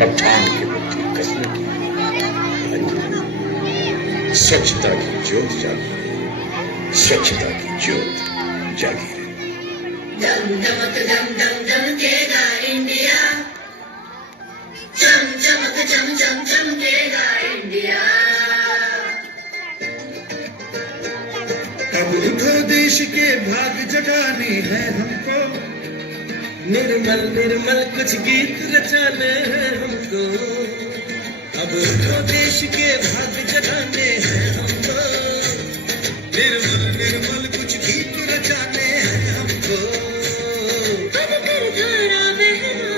पठान के प्रति कसम की स्वच्छता की ज्योत जागी रहे, स्वच्छता की ज्योत जागी रहे। दम दमक दम दम दमकेगा इंडिया, चम चमक चम चम चमकेगा इंडिया। अब उठो देश के भाग जगाने हैं हमको, निर्मल निर्मल कुछ गीत रचाने हैं हमको। अब उठो देश के भाग जगाने हैं हमको, निर्मल निर्मल कुछ गीत रचाने हैं हमको। अब कर धारा बहना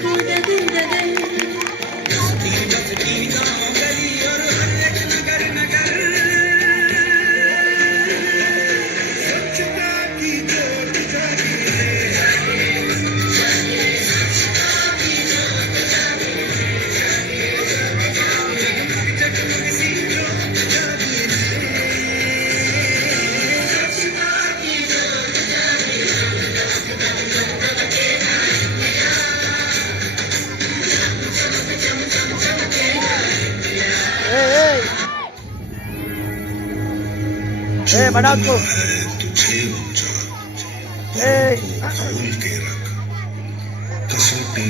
है गगन गगन, बस्ती बस्ती गाँव गली और हर एक नगर नगर, स्वच्छता की ज्योत जागी रहे। जगमग सी ज्योत जागी रहे। बना उसको तुझे ऊंचा ए खोल के रख कसौटी